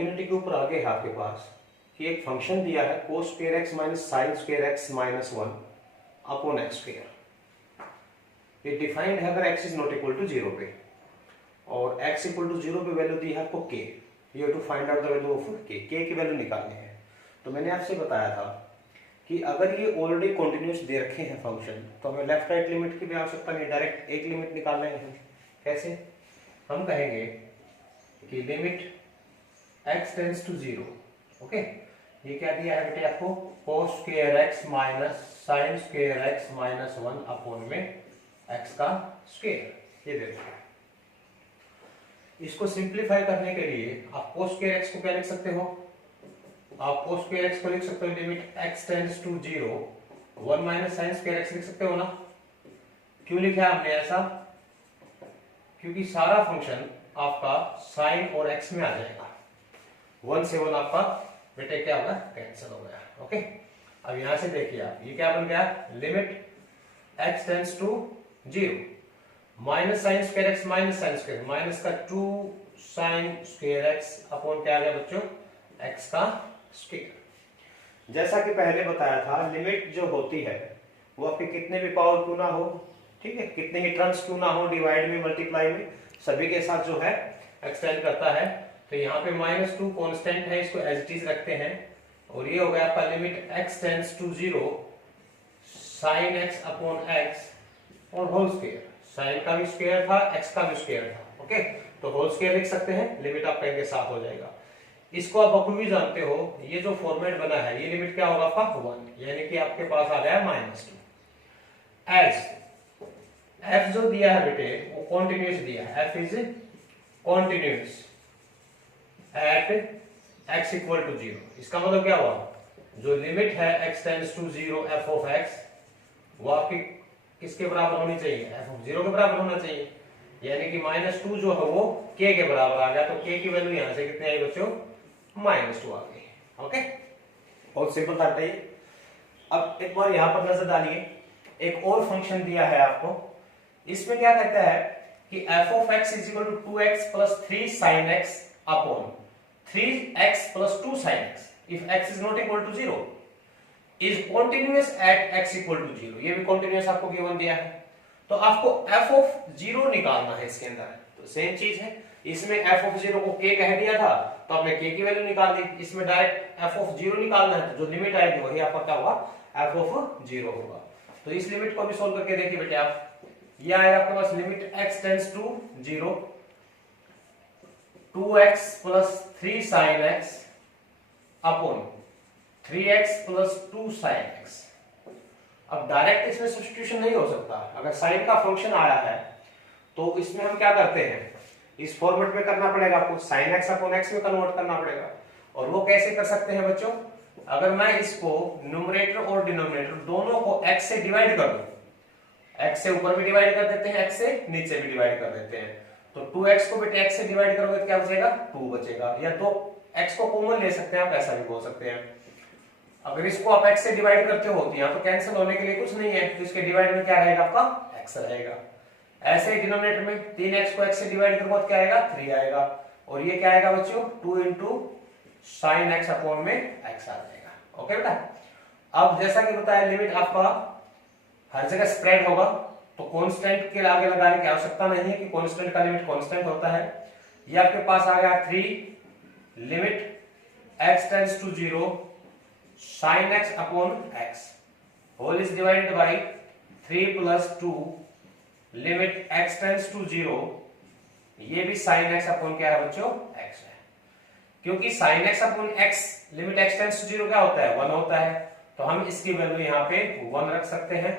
Continuity के ऊपर आगे है आपके पास कि एक फंक्शन दिया है cos square x minus sine square x minus 1 upon x square. ये डिफाइंड है अगर x is not equal to 0 पे, और x इक्वल टू 0 पे वैल्यू दी है आपको k। You have to find out the value of k की value निकालनी है। तो मैंने आपसे बताया था कि अगर ये ऑलरेडी कॉन्टिन्यूस दे रखे हैं फंक्शन, तो हमें लेफ्ट राइट लिमिट की भी आवश्यकता नहीं, डायरेक्ट एक लिमिट निकाल लेंगे हम। कैसे? हम कहेंगे कि limit x tends to 0, okay. ये क्या दिया है बेटे आपको? cos square x minus sine square x minus 1 upon में x का स्क्वायर, ये दे रखा है। इसको सिंप्लीफाई करने के लिए आप cos स्क्वायर x को क्या लिख सकते हो? आप cos स्क्वायर x को लिख सकते हो limit x tends to 0 1 minus sine square x लिख सकते हो ना। क्यों लिखा है हमने ऐसा? क्योंकि सारा फंक्शन आपका साइन और x में आ जाएगा। 1 से 1 आपका बेटे क्या होगा? कैंसिल हो गया, ओके। अब यहां से देखिए आप, ये क्या बन गया? Limit x tends to 0 minus sine square x minus sine square, minus का 2 साइन स्क्वायर x अपॉन क्या आ गया बच्चों? x का स्क्वायर। जैसा कि पहले बताया था, लिमिट जो होती है वो आपके कितने भी पावर क्यों ना हो, ठीक है, कितने ही टर्म्स क्यों ना हो, डिवाइड में मल्टीप्लाई में सभी के साथ जो है एक्सटेंड करता है। तो यहाँ पे -2 कांस्टेंट है, इसको एज इट इज रखते हैं, और ये हो गया आपका limit x tends to 0 sin x upon x और होल स्क्वायर। साइन का भी स्क्वायर था, x का भी स्क्वायर था, ओके। तो होल स्क्वायर लिख सकते हैं, लिमिट आपका इनके साथ हो जाएगा। इसको आप बखूबी जानते हो, ये जो फॉर्मेट बना है, ये लिमिट क्या होगा आपका? 1, यानी कि आपके पास आ गया -2। एज f जो दिया है बेटे वो कॉन्टिन्यूस दिया है, f is continuous at x equal to 0। इसका मतलब क्या हुआ? जो लिमिट है x tends to 0 f of x, वो आपकी किसके बराबर होनी चाहिए? f ऑफ 0 के बराबर होना चाहिए, यानी कि -2 जो है वो k के बराबर आ गया। तो k की वैल्यू यहां से कितनी आई बच्चों? -2 आ गई, ओके। बहुत सिंपल था ये। अब एक बार यहां पर नजर डालिए, एक और फंक्शन दिया है आपको। इसमें क्या कहता है कि f of x is equal to 2x plus 3 sin x upon 3x plus 2 sin x if x is not equal to 0 is continuous at x equal to 0। ये भी continuous आपको गिवन दिया है, तो आपको f of 0 निकालना है इसके अंदर। तो सेम चीज है, इसमें f of 0 को k कह दिया था, तो आपने k की वैल्यू निकाल दी। इसमें डायरेक्ट f of 0 निकालना है, तो जो लिमिट आएगी वही आपका क्या होगा? f of 0 होगा। तो इस लिमिट को भी सोल्व करके देखिए बेटे आप। ये आएगा आपके पास limit x tends to 0 2x plus 3 sin x upon 3x plus 2 sin x। अब डायरेक्ट इसमें सब्स्टिट्यूशन नहीं हो सकता। अगर साइन का फंक्शन आया है तो इसमें हम क्या करते हैं? इस फॉर्मेट में करना पड़ेगा आपको, sin x अपॉन x में कन्वर्ट करना पड़ेगा। और वो कैसे कर सकते हैं बच्चों? अगर मैं इसको न्यूमरेटर और डिनोमिनेटर दोनों को x से डिवाइड कर दूं, x से ऊपर भी डिवाइड कर देते हैं, x से नीचे भी डिवाइड कर देते हैं, तो 2x को बेटे x से डिवाइड करोगे तो क्या बचेगा? 2 बचेगा। या तो x को कॉमन ले सकते हैं आप, ऐसा भी बोल सकते हैं। अगर इसको आप x से डिवाइड करते हो तो यहाँ तो कैंसिल होने के लिए कुछ नहीं है, तो इसके डिवाइड में क्या रहेगा आपका? x रहेगा। ऐसे ही डिनोमिनेटर में 3x को x से डिवाइड करोगे तो क्या आएगा? 3 आएगा। और ये क्या आएगा बच्चों? 2 इंटू साइन x अपॉन में x आ जाएगा, ओके बेटा। अब जैसा कि बताया, लिमिट आपका हर जगह स्प्रेड होगा, तो कांस्टेंट के आगे लगाने की आवश्यकता नहीं है कि कांस्टेंट का लिमिट कांस्टेंट होता है। ये आपके पास आ गया 3 limit x tends to 0 sin x upon x whole is divided by 3 plus 2 limit x tends to 0, ये भी sin x अपॉन क्या है बच्चों? x है। क्योंकि sin x upon x limit x tends to 0 क्या होता है? 1 होता है, तो हम इसकी वैल्यू यहाँ पे 1 रख सकते हैं।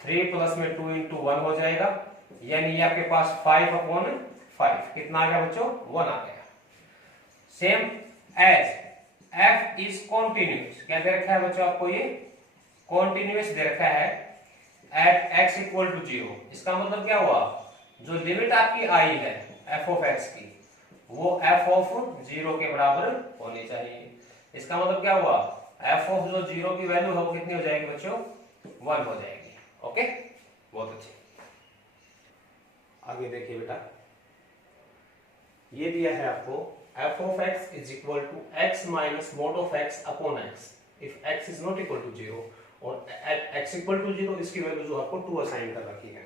3 प्लस में 2 इंटू 1 हो जाएगा, यानी ये आपके पास 5 अपॉन 5 कितना आ गया बच्चों? 1 आ गया। Same as f is continuous, क्या दे रखा है बच्चों आपको? ये कॉन्टिन्यूस दे रखा है एट x इक्वल टू 0। इसका मतलब क्या हुआ? जो लिमिट आपकी आई है f ऑफ x की, वो f ऑफ 0 के बराबर होनी चाहिए। इसका मतलब क्या हुआ? f ऑफ जो 0 की वैल्यू है वो कितनी हो जाएगी बच्चों? 1 हो जाएगी, ओके। बहुत अच्छे। आगे देखिए बेटा, ये दिया है आपको f of x is equal to x minus mod of x upon x if x is not equal to 0 और एक्स इक्वल टू 0 इसकी वैल्यू जो आपको 2 असाइन कर रखी है।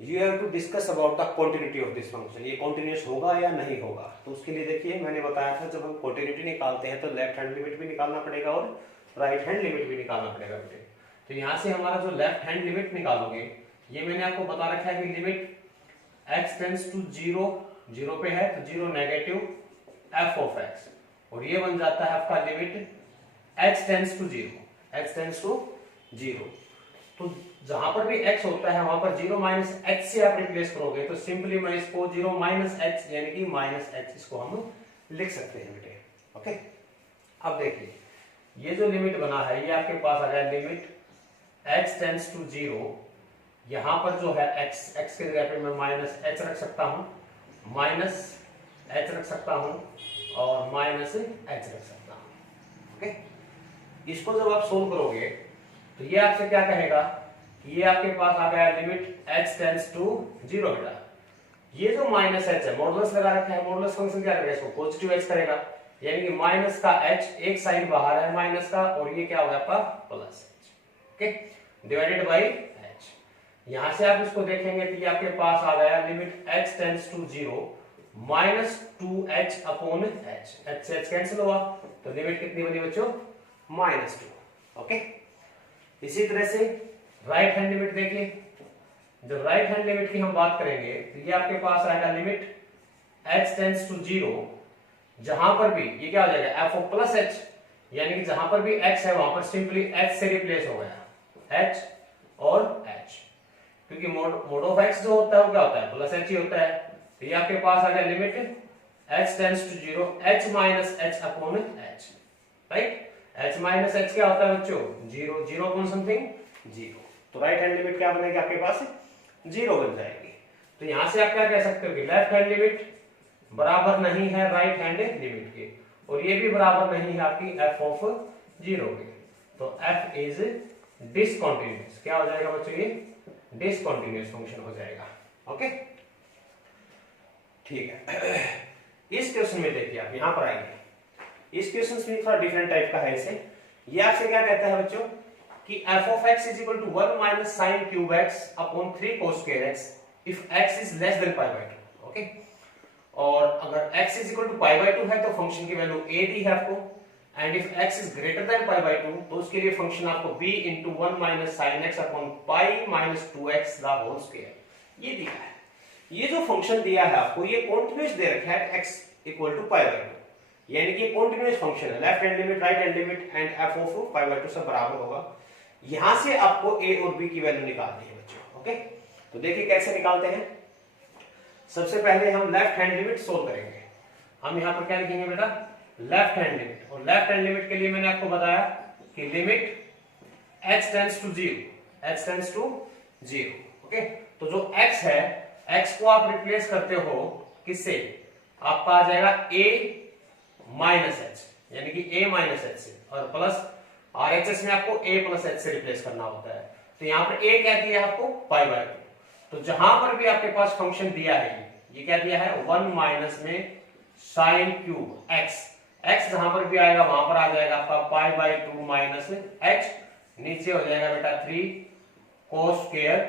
You have to discuss about the continuity of this function, ये continuous होगा या नहीं होगा। तो उसके लिए देखिए मैंने बताया था जब हम कॉन्टिन्यूटी निकालते हैं तो लेफ्ट हैंड लिमिट भी निकालना पड़ेगा और राइट हैंड लिमिट भी निकालना पड़ेगा बेटे। तो यहाँ से हमारा जो लेफ्ट हैंड लिमिट निकालोगे, ये मैंने आपको बता रखा है कि लिमिट x टेंड्स टू 0 पे है तो 0 नेगेटिव f ऑफ x, और ये बन जाता है आपका लिमिट x टेंड्स टू 0। तो जहां पर भी x होता है वहां पर 0 माइनस h से आप रिप्लेस करोगे तो सिंपली मैं इसको 0 माइनस h यानी कि माइनस h इसको हम लिख सकते हैं बेटे। ओके, अब देखिए ये जो लिमिट बना है ये आपके पास आ गया लिमिट x टेंड्स टू 0। यहां पर जो है x के जगह पे मैं माइनस h रख सकता हूं, माइनस h रख सकता हूं और माइनस h रख सकता हूं। ओके, इसको जब आप सोल्व करोगे तो ये आपसे क्या कहेगा कि ये आपके पास आ गया लिमिट x टेंड्स टू 0 बेटा। ये जो माइनस h है मॉडुलस लगा रखा है, मॉडुलस फंक्शन क्या करेगा इसको पॉजिटिव h करेगा, यानी कि माइनस का h एक साइन बाहर है माइनस का और ये क्या होगा आपका plus h। Okay, divided by h। यहां से आप इसको देखेंगे तो ये आपके पास आ गया limit x tends to 0 minus 2h upon h, h से h कैंसिल हुआ तो लिमिट कितनी बनी बच्चों -2। ओके, इसी तरह से राइट हैंड लिमिट देखिए, जब राइट हैंड लिमिट की हम बात करेंगे तो ये आपके पास आएगा लिमिट x टेंड्स टू 0, जहां पर भी ये क्या हो जाएगा f ऑफ प्लस h, यानी कि जहां पर भी x है वहां पर सिंपली h से रिप्लेस हो गया h और h, क्योंकि मोड ऑफ x जो होता है वो क्या होता है प्लस h ही होता है। तो ये आपके पास आ गया limit x tends to 0 h minus h upon h, right. h minus h क्या होता है बच्चों 0 अपॉन समथिंग 0, तो राइट हैंड लिमिट क्या बनेगी आपके पास 0 बन जाएगी। तो यहां से आप क्या कह सकते हो कि लेफ्ट हैंड लिमिट बराबर नहीं है राइट हैंड लिमिट के, और ये भी बराबर नहीं है आपकी f ऑफ 0 के, तो f इज डिसकंटीन्यूअस। क्या हो जाएगा बच्चों ये डिसकंटीन्यूअस फंक्शन हो जाएगा। ओके, ठीक है। इस क्वेश्चन में देखिए आप यहां पर आएंगे, इस क्वेश्चन में थोड़ा डिफरेंट टाइप का है इसे। ये आपसे क्या कहता है बच्चों कि f of x is equal to 1 minus sin cube x upon 3 cos square x if x is less than pi by 2। Okay, और अगर x is equal to pi by 2 है तो फंक्शन की वैल्यू a दी है आपको, and if x is greater than pi by 2 तो उसके लिए फंक्शन आपको b into 1 minus sin x upon pi minus 2x the whole square ये दिया है। ये जो फंक्शन दिया है आपको ये कॉन्टिन्यूअस दे रखा है x equal to pi by 2, यानी कि ये कॉन्टिन्यूअस फंक्शन है, left hand limit right hand limit and f of pi by 2 सब बराबर होगा। यहां से आपको a और b की वैल्यू निकालनी है बच्चों। ओके, तो देखिए कैसे निकालते हैं। सबसे पहले हम लेफ्ट हैंड लिमिट सोल्व करेंगे। हम यहां पर क्या लिखेंगे बेटा लेफ्ट हैंड लिमिट, और लेफ्ट हैंड लिमिट के लिए मैंने आपको बताया कि limit x tends to 0। Okay, तो जो x है x को आप रिप्लेस करते हो किससे, आपका आ जाएगा a माइनस h, यानी कि a माइनस h से, और प्लस RHS में आपको a प्लस h से रिप्लेस करना होता है। तो यहाँ पर a क्या दिया है आपको पाई बाय 2, तो जहां पर भी आपके पास फंक्शन दिया है ये क्या दिया है 1 माइनस में साइन क्यूब x जहां पर भी आएगा वहां पर आ जाएगा आपका पाई बाय 2 माइनस h, नीचे हो जाएगा बेटा 3 cos square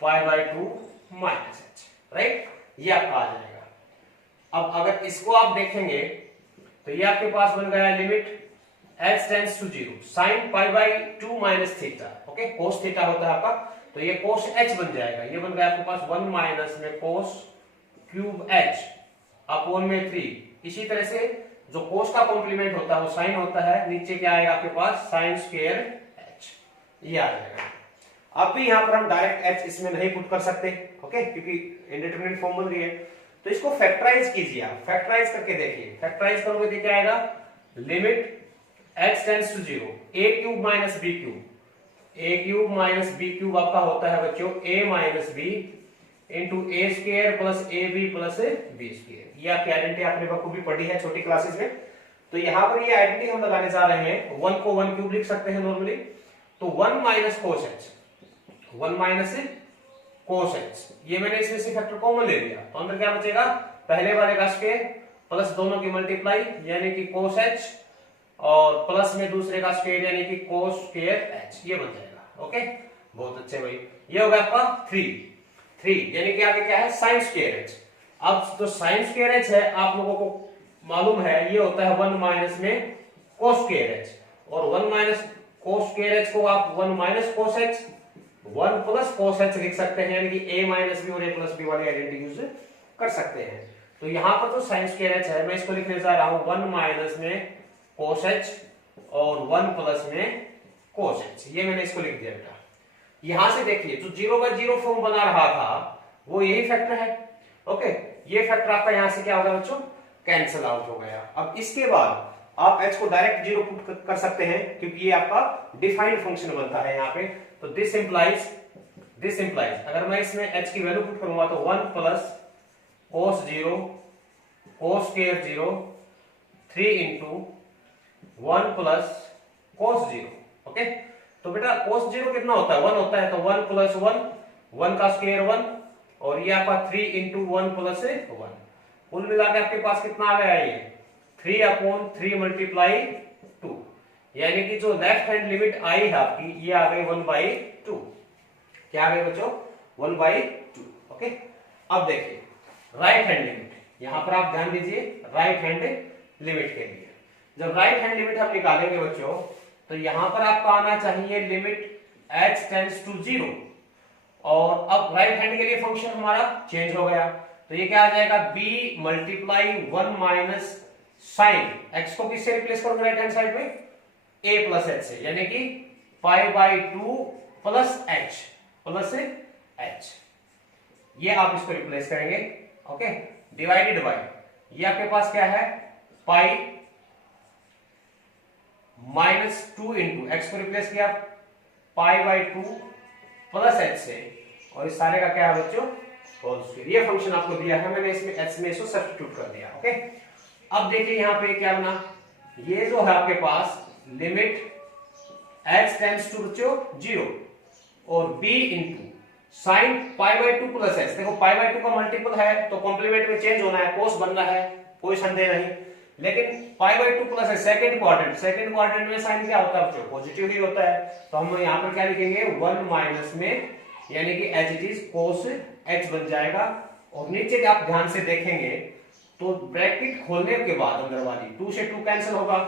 pi by 2 minus h, right, ये आपका आ जाएगा। अब अगर इसको आप देखेंगे तो ये आपके पास बन गया limit x tends to 0 sin pi by 2 minus theta. Okay, cos theta होता है आपका, तो ये cos h बन जाएगा, ये बन गया आपके पास 1 माइनस में cos क्यूब h अपॉन में 3। इसी तरह से जो cos का कॉम्प्लीमेंट होता है वो sin होता है, नीचे क्या आएगा आपके पास sin स्क्वायर h, ये आ जाएगा। अब भी यहां पर हम डायरेक्ट h इसमें नहीं पुट कर सकते, ओके, क्योंकि इंडिटरमिनेट फॉर्म बन रही है, तो इसको फैक्टराइज कीजिए आप, फैक्टराइज करके देखिए, फैक्टराइज करोगे तो क्या आएगा limit x tends to 0 a cube minus b cube, a cube minus b cube आपका होता है बच्चों a minus b into a square plus ab plus b square. ये आपकी आइडेंटिटी आपने बखूबी पढ़ी है छोटी क्लासेस में। तो यहां पर ये आइडेंटिटी हम लगाने जा रहे हैं, 1 को 1 क्यूब लिख सकते हैं नॉर्मली, तो 1 minus cos h, 1 minus cos h, ये मैंने इसमें से फैक्टर कॉमन ले लिया, तो अंदर क्या बचेगा पहले वाले का स्क्वायर प्लस दोनों की मल्टीप्लाई यानी कि cos h, और प्लस में दूसरे का स्क्वायर यानी कि cos स्क्वायर h, ये बन जाएगा। ओके, बहुत अच्छे भाई। ये होगा आपका 3 यानी कि आगे क्या है sin स्क्वायर h। अब जो sin स्क्वायर h है आप लोगों को मालूम है ये होता है 1 माइनस में cos स्क्वायर h, और 1 माइनस cos स्क्वायर h को आप 1 minus cos h 1 plus cos h लिख सकते हैं, यानी कि a माइनस बी और a प्लस बी वाली आइडेंटिटी यूज कर सकते हैं। तो यहाँ पर जो sin स्क्वायर h है मैं इसको लिखने जा रहा हूँ 1 माइनस में cos h और 1 प्लस में cos h, ये मैंने इसको लिख दिया बेटा। यहां से देखिए जो 0/0 फॉर्म बना रहा था वो यही फैक्टर है। ओके, ये फैक्टर आपका यहां से क्या होगा बच्चों, कैंसिल आउट हो गया। अब इसके बाद आप h को डायरेक्ट 0 पुट कर सकते हैं क्योंकि ये आपका डिफाइंड फंक्शन बनता है यहाँ पे। तो दिस इंप्लाइज अगर मैं इसमें h की वैल्यू पुट करूंगा तो 1 plus cos 0 cos square 0 3 into 1 plus cos 0। Okay, तो बेटा cos 0 कितना होता है 1 होता है, तो 1 प्लस 1 का स्क्वायर 1, और ये आपका 3 इंटू 1 प्लस 1। कुल मिला के आपके पास कितना आ गया ये 3/3 मल्टीप्लाई 2, यानी कि जो लेफ्ट हैंड लिमिट आई है आपकी ये आ गई 1/2। क्या आ गई बच्चों 1/2। ओके, अब देखिए राइट हैंड लिमिट, यहां पर आप ध्यान दीजिए राइट हैंड लिमिट के लिए जब राइट हैंड लिमिट हम निकालेंगे बच्चों तो यहां पर आपका आना चाहिए लिमिट h टेंड्स टू 0, और अब राइट हैंड के लिए फंक्शन हमारा चेंज हो गया, तो ये क्या आ जाएगा b multiply 1 minus sine x को किससे रिप्लेस करोगे राइट हैंड साइड में a प्लस h से, यानी कि π/2 प्लस h, ये आप इसको रिप्लेस करेंगे। ओके, डिवाइडेड बाय ये आपके पास क्या है पाई -2 इंटू एक्स को रिप्लेस किया π/2 प्लस h से, और इस सारे का क्या है बच्चों होल स्क्वायर। ये फंक्शन आपको दिया है, मैंने इसमें h में इसको सब्स्टिट्यूट कर दिया। ओके, अब देखिए यहाँ पे क्या बना, ये जो है आपके पास लिमिट h टेंड्स टू बच्चों 0 और b into sine π/2 plus h। देखो π/2 का मल्टीपल है तो कॉम्प्लीमेंट में चेंज होना है, कोस बनना है, कोई संदेह नहीं, लेकिन π/2 प्लस है सेकंड क्वाड्रेंट में साइन क्या होता है बच्चों पॉजिटिव ही होता है, तो हम यहाँ पर क्या लिखेंगे 1 माइनस में, यानी कि h it is cos h बन जाएगा। और नीचे आप ध्यान से देखेंगे तो ब्रैकेट खोलने के बाद अंदर वाली 2 से 2 कैंसिल होगा,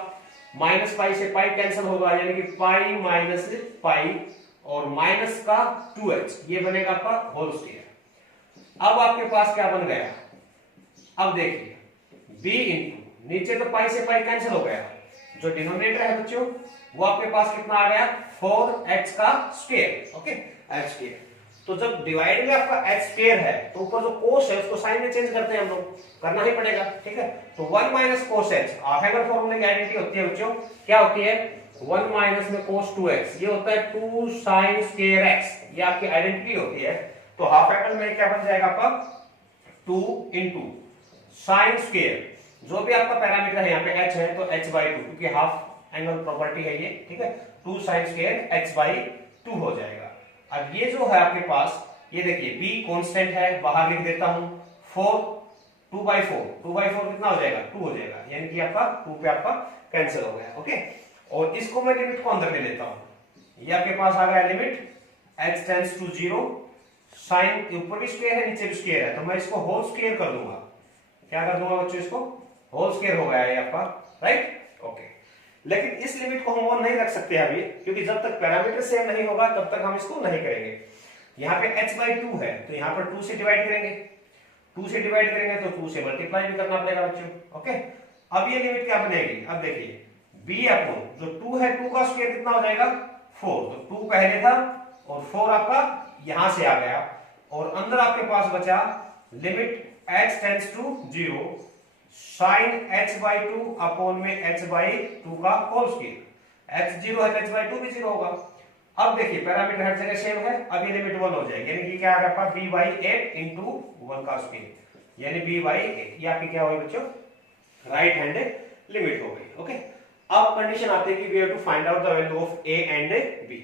माइनस पाई से पाई कैंसिल होगा, यानी कि पाई माइनस पाई और माइनस का 2h, ये बनेगा आपका होल स्क्वायर। अब आपके पास क्या बन गया, अब देखिए b इंटू नीचे तो पाई से पाई कैंसिल हो गया, जो डिनोमिनेटर है बच्चों वो आपके पास कितना आ गया 4h का स्क्वायर। Okay, h square. तो जब डिवाइड में आपका h स्क्वायर है तो ऊपर जो कोस है उसको साइन में चेंज करते हैं हम लोग, करना ही पड़ेगा, ठीक है। तो 1 माइनस कोस h आर्हेगर फॉर्मूले की आइडेंटिटी होती है बच्चों, क्या होती है 1 माइनस में कोस 2x, ये होता है 2 साइन स्क्वायर x, ये आपकी आइडेंटिटी होती है। तो हाफ एंगल में क्या बन जाएगा आपका 2 इंटू साइन स्क्वायर, जो भी आपका पैरामीटर है यहाँ पे h है तो h/2, क्योंकि हाफ एंगल प्रॉपर्टी है ये, ठीक है। 2 साइन स्क्वायर h/2 हो जाएगा। अब ये जो है आपके पास, ये देखिए b कांस्टेंट है, बाहर लिख देता हूं 4 2/4 कितना हो जाएगा 2 हो जाएगा, यानी कि आपका 2 पे आपका कैंसिल हो गया। ओके, और इसको मैं लिमिट को अंदर ले लेता हूं, ये आपके पास आ गया limit h tends to 0, sine ऊपर भी स्क्वायर है नीचे भी स्क्वायर है, तो मैं इसको होल स्क्वायर कर दूंगा। क्या कर दूंगा बच्चों, इसको होल स्क्वायर हो गया है आपका, राइट। ओके, लेकिन इस लिमिट को हम वो नहीं रख सकते अभी, क्योंकि जब तक पैरामीटर सेम नहीं होगा तब तक हम इसको नहीं करेंगे। यहाँ पे h/2 है तो यहाँ पर 2 से डिवाइड करेंगे, 2 से डिवाइड करेंगे तो 2 से मल्टीप्लाई भी करना पड़ेगा बच्चों। ओके, अब ये लिमिट क्या बनेगी, अब देखिए b अपॉन जो 2 है 2 का स्क्वायर कितना हो जाएगा 4, तो 2 पहले था और 4 आपका यहां से आ गया, और अंदर आपके पास बचा limit h tends to 0 sine h/2 upon में h/2 का होल स्क्वायर, h 0 है तो h/2 भी 0 होगा। अब देखिए पैरामीटर हर जगह सेम है, अब ये लिमिट 1 हो जाएगी, यानी कि क्या आ गया b/8 इंटू 1 का स्क्वायर, यानी b/8, ये आपकी क्या होगी बच्चों राइट हैंड लिमिट हो गई। ओके, अब कंडीशन आती है कि we have to find out the value of a and b।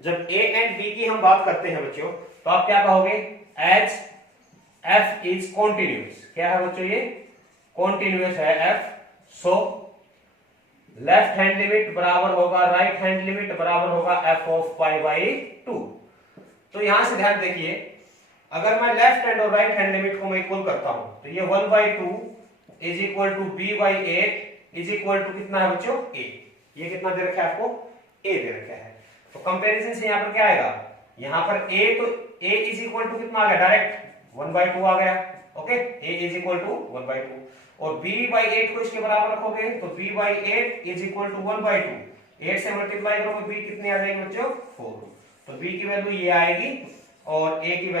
जब a एंड b की हम बात करते हैं बच्चों तो आप क्या कहोगे f इज कॉन्टिन्यूस। क्या है बच्चों ये? कॉन्टिन्यूस है f। So left hand limit बराबर होगा राइट हैंड लिमिट बराबर होगा f ऑफ पाई बाई 2। तो यहां से ध्यान देखिए, अगर मैं लेफ्ट हैंड और राइट हैंड लिमिट को मैं इक्वल करता हूं तो ये 1/2 is equal to b/8 is equal to कितना है बच्चों? a। ये कितना दे रखा है आपको? a दे रखा है। तो कंपैरिजन से यहां पर क्या आएगा? यहां पर a, तो a इज इक्वल टू कितना आ गया? डायरेक्ट 1/2 आ गया। Okay, a is equal to 1/2 और b/8 को इसके बराबर रखोगे तो b/8 इज इक्वल टू 1/2। 8 से मल्टीप्लाई करोगे b कितनी आ जाएगी बच्चों? 4। तो b की वैल्यू ये आएगी और a की वैल्यू